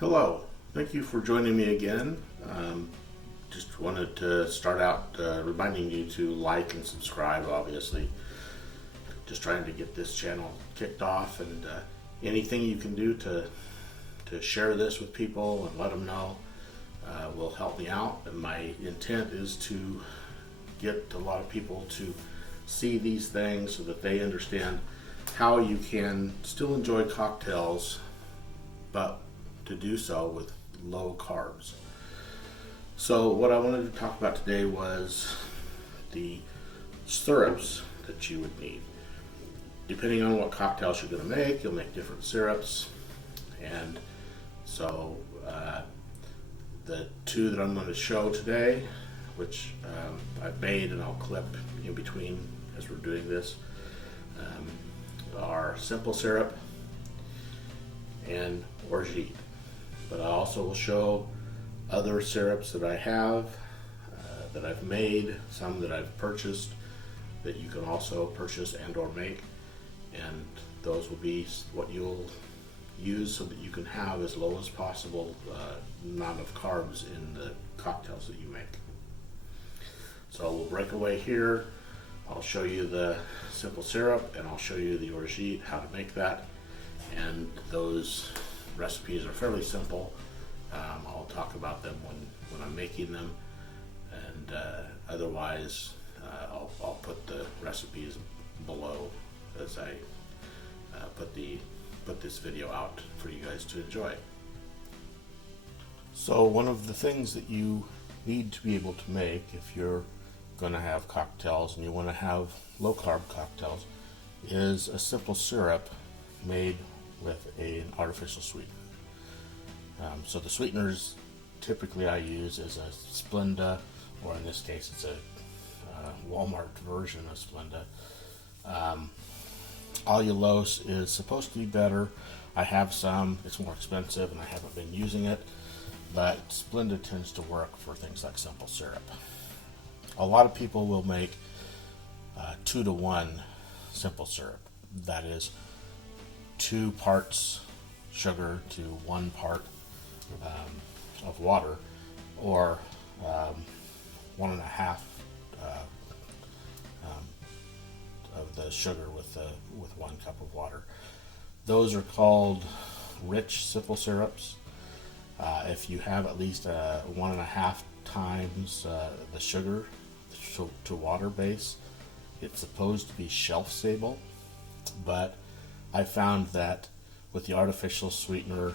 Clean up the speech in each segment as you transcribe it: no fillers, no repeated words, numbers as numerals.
Hello, thank you for joining me again. Just wanted to start out reminding you to like and subscribe, obviously. Just trying to get this channel kicked off, and anything you can do to share this with people and let them know will help me out. And my intent is to get a lot of people to see these things so that they understand how you can still enjoy cocktails, but to do so with low carbs. So what I wanted to talk about today was the syrups that you would need. Depending on what cocktails you're going to make, you'll make different syrups. And so the two that I'm going to show today, which I've made and I'll clip in between as we're doing this, are simple syrup and Orgeat. But I also will show other syrups that I have, that I've made, some that I've purchased that you can also purchase and or make, and those will be what you'll use so that you can have as low as possible amount of carbs in the cocktails that you make. So we'll break away here. I'll show you the simple syrup and I'll show you the Orgeat, how to make that, and those recipes are fairly simple. I'll talk about them when I'm making them, and otherwise I'll put the recipes below as I put this video out for you guys to enjoy. So one of the things that you need to be able to make if you're going to have cocktails and you want to have low carb cocktails is a simple syrup made with an artificial sweetener. So the sweeteners typically I use is a Splenda, or in this case it's a Walmart version of Splenda. Allulose is supposed to be better. I have some, it's more expensive and I haven't been using it, but Splenda tends to work for things like simple syrup. A lot of people will make 2-to-1 simple syrup. That is 2 parts sugar to 1 part of water, or 1.5 of the sugar with 1 cup of water. Those are called rich simple syrups. If you have at least 1.5 times the sugar to water base, it's supposed to be shelf stable, but I found that with the artificial sweetener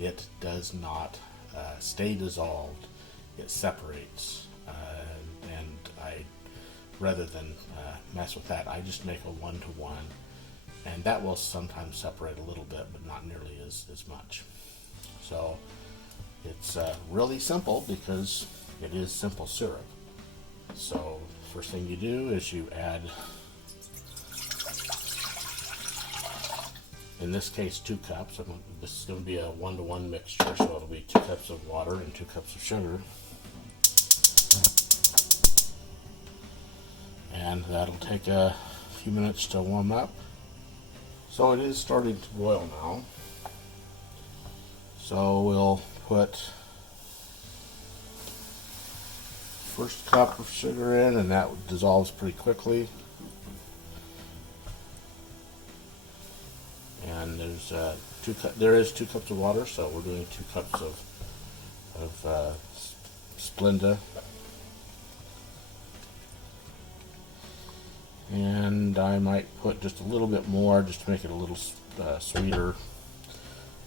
it does not stay dissolved. It separates, and I, rather than mess with that, I just make a 1-to-1, and that will sometimes separate a little bit, but not nearly as much. So it's really simple because it is simple syrup. So first thing you do is you add, in this case, 2 cups. This is going to be a 1-to-1 mixture, so it'll be 2 cups of water and 2 cups of sugar. And that'll take a few minutes to warm up. So it is starting to boil now. So we'll put first cup of sugar in, and that dissolves pretty quickly. And there is 2 cups of water, so we're doing 2 cups of Splenda. And I might put just a little bit more just to make it a little sweeter.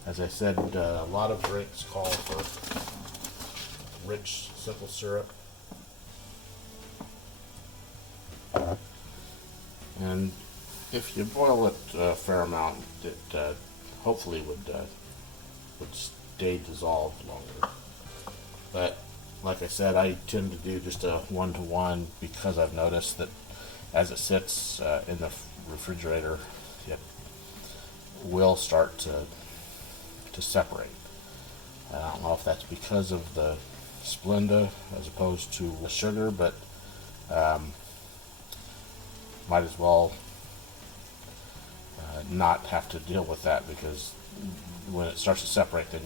As I said, a lot of drinks call for rich simple syrup. And if you boil it a fair amount, it hopefully would stay dissolved longer. But like I said, I tend to do just a 1-to-1 because I've noticed that as it sits in the refrigerator, it will start to separate. I don't know if that's because of the Splenda as opposed to the sugar, but might as well not have to deal with that, because when it starts to separate, then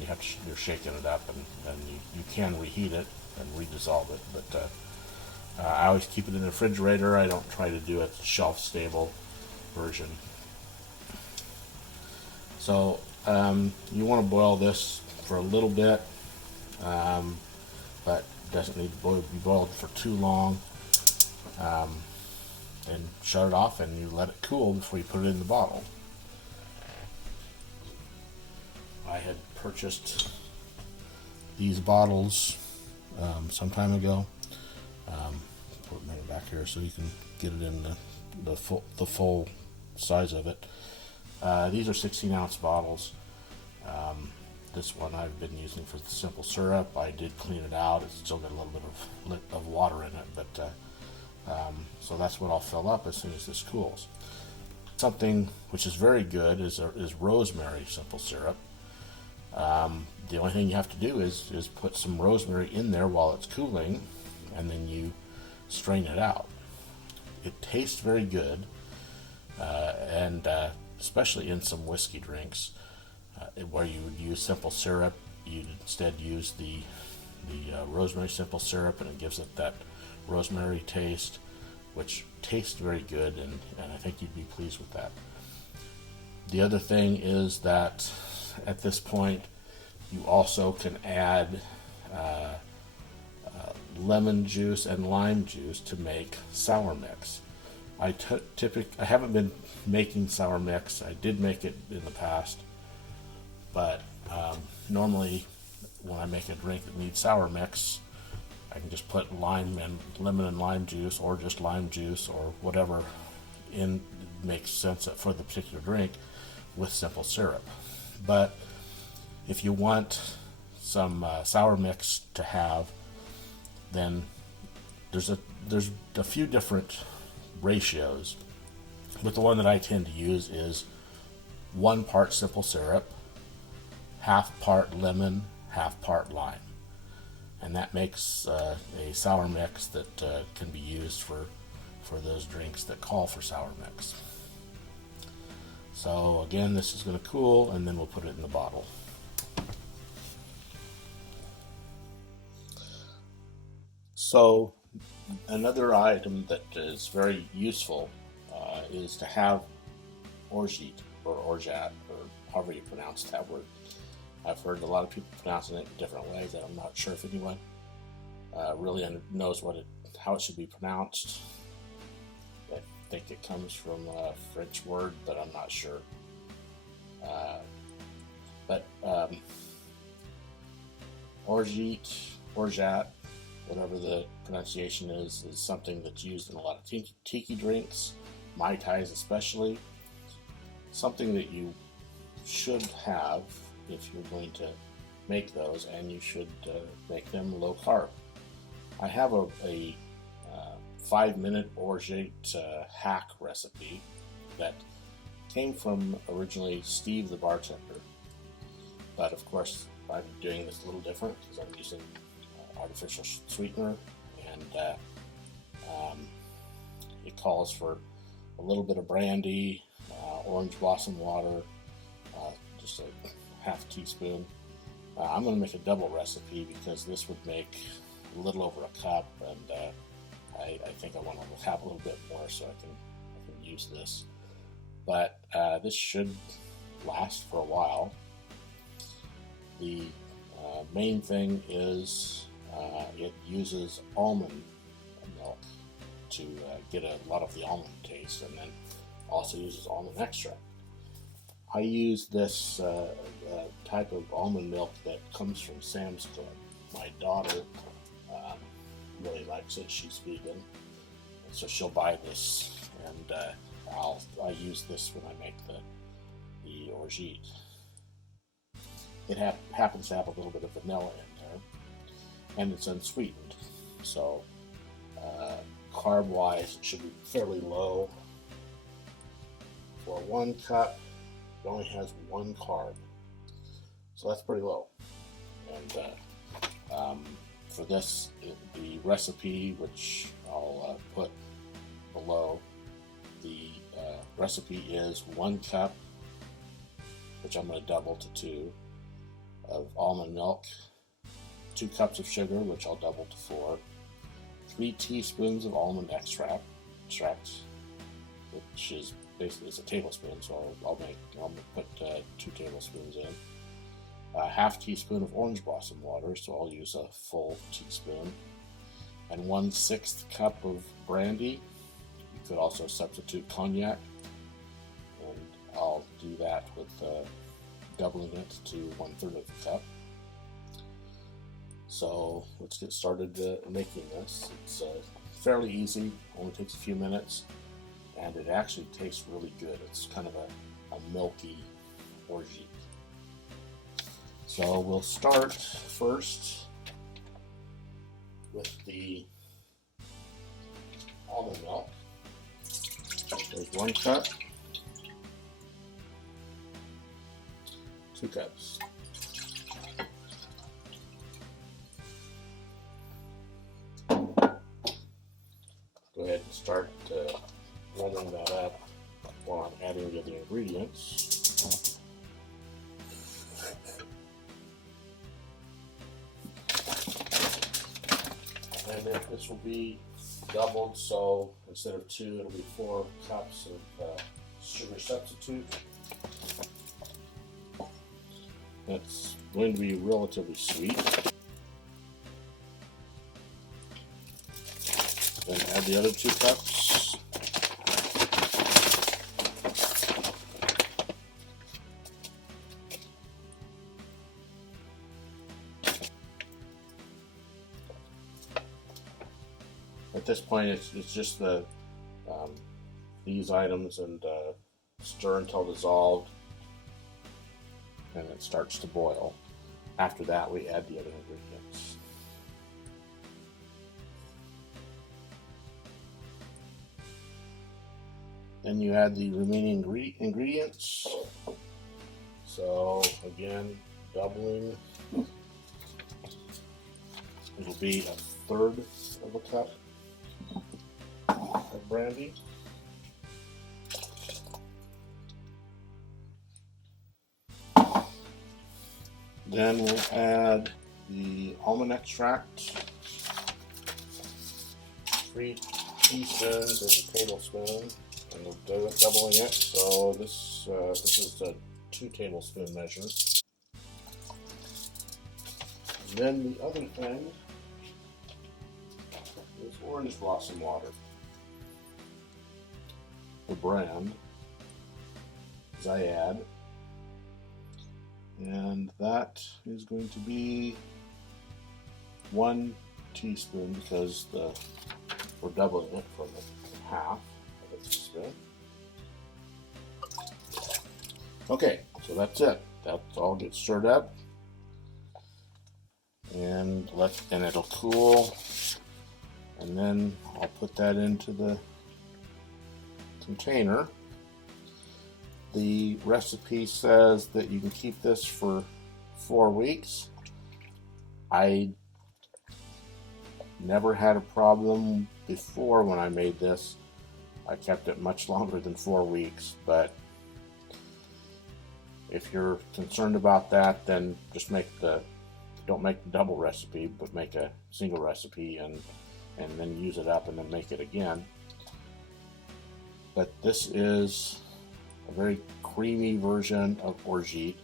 you're shaking it up, and you can reheat it and redissolve it. But I always keep it in the refrigerator. I don't try to do a shelf stable version. So you want to boil this for a little bit, but doesn't need to be boiled for too long. And shut it off, and you let it cool before you put it in the bottle. I had purchased these bottles some time ago. Put it back here so you can get it in the full size of it. These are 16-ounce bottles. This one I've been using for the simple syrup. I did clean it out. It's still got a little bit of water in it, but so that's what I'll fill up as soon as this cools. Something which is very good is rosemary simple syrup. The only thing you have to do is put some rosemary in there while it's cooling, and then you strain it out. It tastes very good, and especially in some whiskey drinks, where you would use simple syrup, you'd instead use the rosemary simple syrup, and it gives it that rosemary taste, which tastes very good, and I think you'd be pleased with that. The other thing is that at this point you also can add lemon juice and lime juice to make sour mix. I haven't been making sour mix. I did make it in the past, but normally when I make a drink that needs sour mix, I can just put lemon and lime juice, or just lime juice, or whatever makes sense for the particular drink, with simple syrup. But if you want some sour mix to have, then there's a few different ratios. But the one that I tend to use is 1 part simple syrup, half part lemon, half part lime. And that makes a sour mix that can be used for those drinks that call for sour mix. So again, this is going to cool, and then we'll put it in the bottle. So another item that is very useful is to have Orgeat, or Orgeat, or however you pronounce that word. I've heard a lot of people pronouncing it in different ways, and I'm not sure if anyone really knows how it should be pronounced. I think it comes from a French word, but I'm not sure. Orgeat, whatever the pronunciation is something that's used in a lot of tiki drinks, Mai Tais especially. Something that you should have if you're going to make those, and you should make them low carb. I have a 5-minute Orgeat hack recipe that came from originally Steve the bartender, but of course I'm doing this a little different because I'm using artificial sweetener, and it calls for a little bit of brandy, orange blossom water, just a half teaspoon. I'm going to make a double recipe because this would make a little over a cup, and I think I want to have a little bit more so I can use this. But this should last for a while. The main thing is it uses almond milk to get a lot of the almond taste, and then also uses almond extract. I use this type of almond milk that comes from Sam's Club. My daughter really likes it. She's vegan, so she'll buy this, and I use this when I make the Orgeat. It happens to have a little bit of vanilla in there, and it's unsweetened. So carb-wise, it should be fairly low. For 1 cup, it only has 1 carb, so that's pretty low. And for this, the recipe, which I'll put below, the recipe is 1 cup which I'm going to double to 2, of almond milk, 2 cups of sugar, which I'll double to 4, 3 teaspoons of almond extract, which is basically it's a tablespoon, so I'll put 2 tablespoons in. A half teaspoon of orange blossom water, so I'll use a full teaspoon, and 1/6 cup of brandy. You could also substitute cognac, and I'll do that with doubling it to 1/3 of the cup. So let's get started making this. It's fairly easy, only takes a few minutes, and it actually tastes really good. It's kind of a milky orgeat. So we'll start first with the almond milk. There's 1 cup, 2 cups. Go ahead and start warming that up while I'm adding the other ingredients. And then this will be doubled, so instead of 2, it'll be 4 cups of sugar substitute. It's going to be relatively sweet. Then add the other 2 cups. At this point, it's just these items, and stir until dissolved, and it starts to boil. After that, we add the other ingredients. Then you add the remaining ingredients. So again, doubling. It'll be 1/3 of a cup of brandy. Then we'll add the almond extract, 3 teaspoons and a tablespoon, and we'll do it doubling it. So this is a 2 tablespoon measure. And then the other thing is orange blossom water. The brand Zayad, and that is going to be 1 teaspoon because we're doubling it from half of a teaspoon. Okay, so that's it. That's all gets stirred up, and it'll cool, and then I'll put that into the container. The recipe says that you can keep this for 4 weeks. I never had a problem before when I made this. I kept it much longer than 4 weeks, but if you're concerned about that, then just don't make the double recipe, but make a single recipe and then use it up and then make it again. But this is a very creamy version of Orgeat,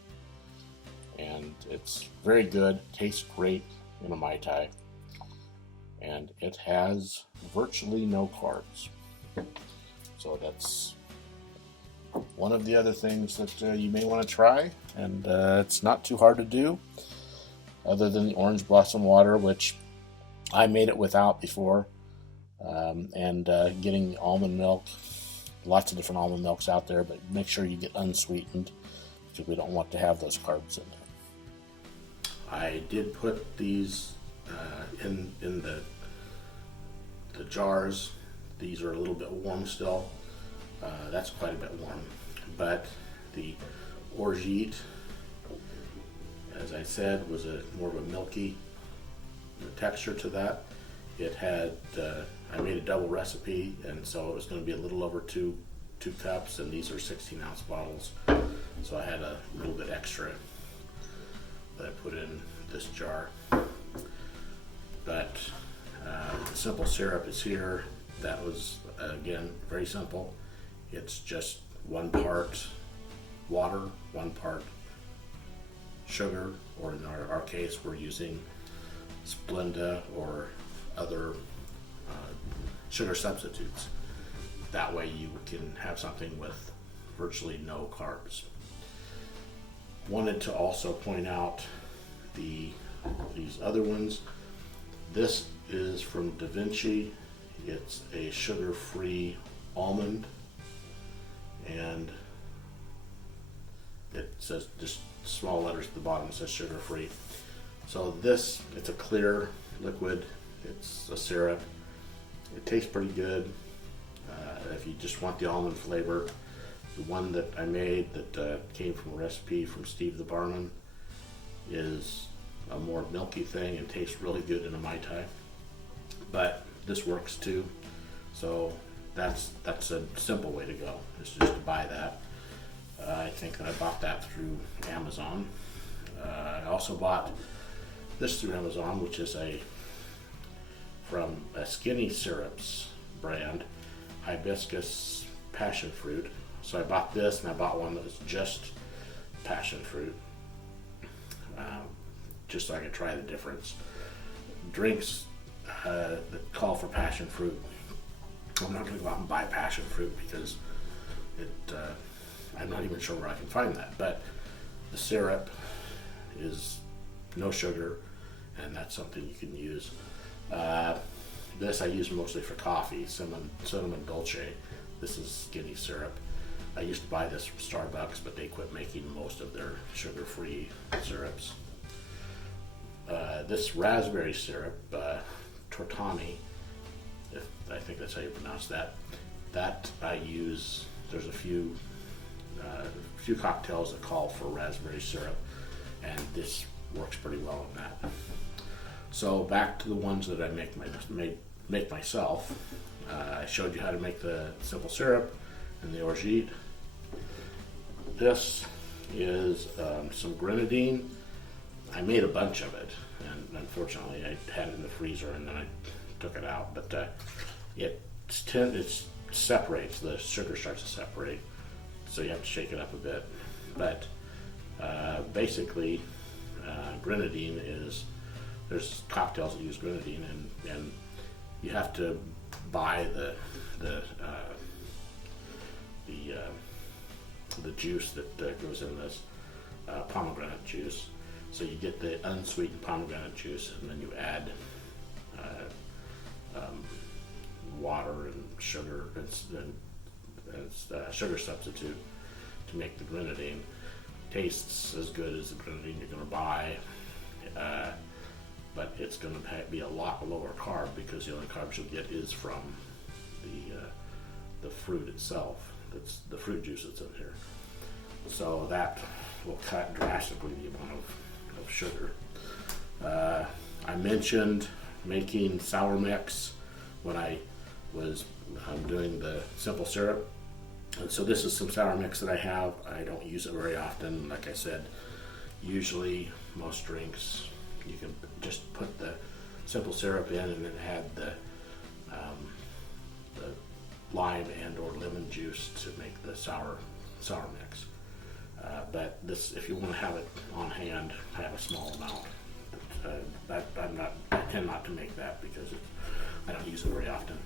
and it's very good, tastes great in a Mai Tai, and it has virtually no carbs. So that's one of the other things that you may want to try, and it's not too hard to do, other than the orange blossom water, which I made it without before, and getting the almond milk. Lots of different almond milks out there, but make sure you get unsweetened because we don't want to have those carbs in there. I did put these in the jars. These are a little bit warm still. That's quite a bit warm, but the Orgeat, as I said, was more of a milky texture to that. It had I made a double recipe, and so it was going to be a little over two cups, and these are 16-ounce bottles. so I had a little bit extra that I put in this jar. But the simple syrup is here. That was, again, very simple. It's just 1 part water, 1 part sugar, or in our case we're using Splenda or other sugar substitutes. That way you can have something with virtually no carbs. Wanted to also point out these other ones. This is from Da Vinci. It's a sugar-free almond, and it says, just small letters at the bottom, says sugar-free. So this, it's a clear liquid. It's a syrup. It tastes pretty good. If you just want the almond flavor, the one that I made that came from a recipe from Steve the Barman is a more milky thing and tastes really good in a Mai Tai. But this works too. So that's a simple way to go, is just to buy that. I think that I bought that through Amazon. I also bought this through Amazon, which is from a Skinny Syrups brand, hibiscus passion fruit. So I bought this, and I bought one that was just passion fruit, just so I could try the difference. Drinks that call for passion fruit, I'm not going to go out and buy passion fruit because I'm not even sure where I can find that. But the syrup is no sugar, and that's something you can use. This I use mostly for coffee, cinnamon dolce. This is Skinny syrup. I used to buy this from Starbucks, but they quit making most of their sugar-free syrups. This raspberry syrup, Tortani, I think that's how you pronounce that. That I use. There's a few cocktails that call for raspberry syrup, and this works pretty well in that. So back to the ones that I make myself. I showed you how to make the simple syrup and the Orgeat. This is some grenadine. I made a bunch of it, and unfortunately I had it in the freezer and then I took it out. But it separates. The sugar starts to separate, so you have to shake it up a bit. But basically, grenadine is, there's cocktails that use grenadine, and you have to buy the juice that goes in this pomegranate juice. So you get the unsweetened pomegranate juice, and then you add water and sugar and sugar substitute to make the grenadine. Tastes as good as the grenadine you're going to buy, but it's going to be a lot lower carb because the only carbs you'll get is from the fruit itself. That's the fruit juice that's in here. So that will cut drastically the amount of sugar. I mentioned making sour mix when I was doing the simple syrup. And so this is some sour mix that I have. I don't use it very often. Like I said, usually most drinks you can just put the simple syrup in and then add the lime and or lemon juice to make the sour mix. But this, if you want to have it on hand, have a small amount. I tend not to make that because I don't use it very often.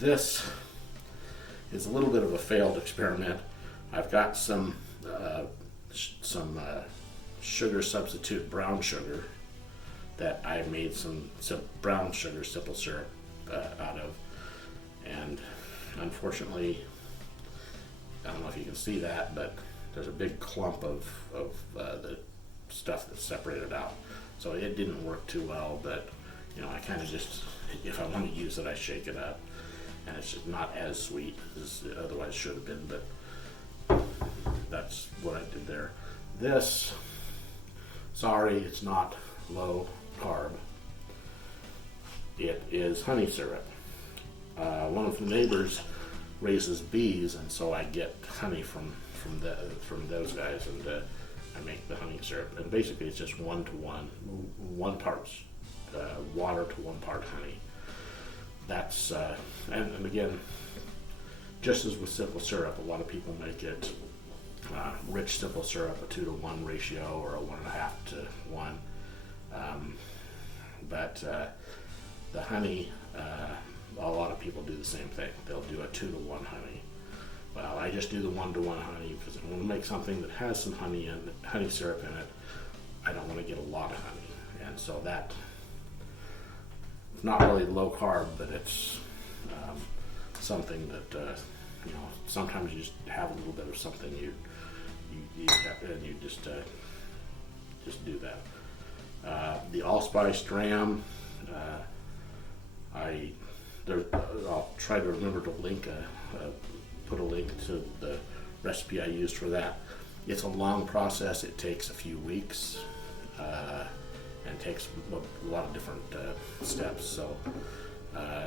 This is a little bit of a failed experiment. I've got some sugar substitute brown sugar that I made some brown sugar simple syrup out of, and unfortunately, I don't know if you can see that, but there's a big clump of the stuff that's separated out. So it didn't work too well, but I kind of just, if I want to use it, I shake it up, and it's just not as sweet as it otherwise should have been, but that's what I did there. This, sorry, it's not low carb. It is honey syrup. One of the neighbors raises bees, and so I get honey from from those guys, and I make the honey syrup. And basically, it's just 1 to 1 part water to 1 part honey. That's and again, just as with simple syrup, a lot of people make it rich simple syrup, a 2 to 1 ratio, or a 1.5 to 1. But the honey, a lot of people do the same thing. They'll do a 2 to 1 honey. Well, I just do the 1 to 1 honey because if I want to make something that has some honey syrup in it, I don't want to get a lot of honey. And so that, not really low carb, but it's something that sometimes you just have a little bit of something you just do that. The allspice dram, I'll try to remember to put a link to the recipe I used for that. It's a long process. It takes a few weeks and takes a lot of different steps. So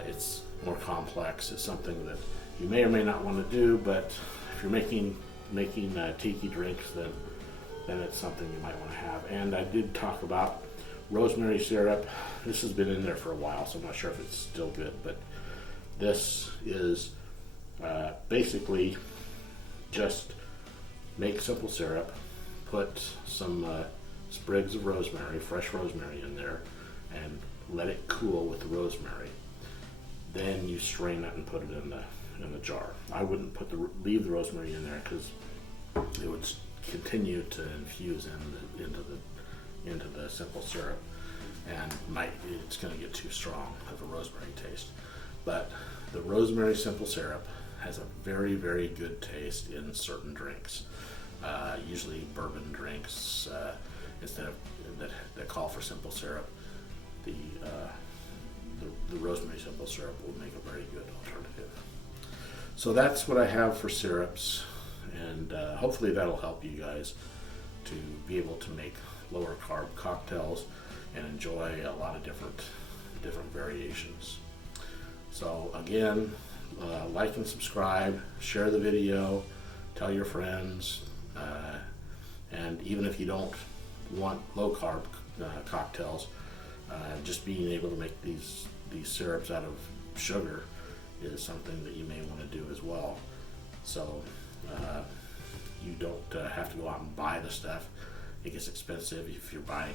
it's more complex. It's something that you may or may not want to do, but if you're making tiki drinks, then it's something you might want to have. And I did talk about rosemary syrup. This has been in there for a while, so I'm not sure if it's still good, but this is basically just make simple syrup, put some sprigs of rosemary, fresh rosemary in there, and let it cool with the rosemary. Then you strain it and put it in the jar. I wouldn't leave the rosemary in there because it would continue to infuse into the simple syrup, and it's going to get too strong of a rosemary taste. But the rosemary simple syrup has a very, very good taste in certain drinks, usually bourbon drinks. Instead of that call for simple syrup, the rosemary simple syrup will make a very good alternative. So that's what I have for syrups, and hopefully that'll help you guys to be able to make lower carb cocktails and enjoy a lot of different variations. So again, like and subscribe, share the video, tell your friends, and even if you don't want low carb cocktails, just being able to make these syrups out of sugar is something that you may want to do as well. So you don't have to go out and buy the stuff. It gets expensive if you're buying.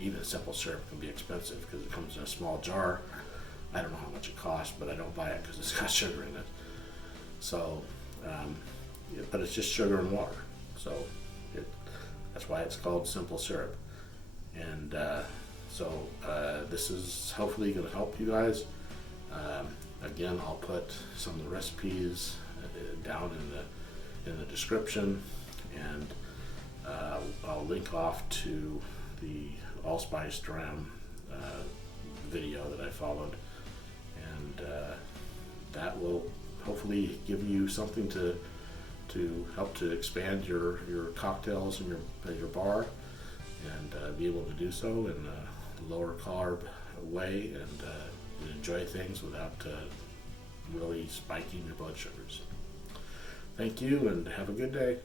Even simple syrup can be expensive because it comes in a small jar. I don't know how much it costs, but I don't buy it because it's got sugar in it. So, but it's just sugar and water. So that's why it's called simple syrup. And this is hopefully going to help you guys. Again, I'll put some of the recipes down in the description, and I'll link off to the allspice dram video that I followed, and that will hopefully give you something to help to expand your cocktails and your bar, and be able to do so in a lower carb way, and enjoy things without really spiking your blood sugars. Thank you, and have a good day.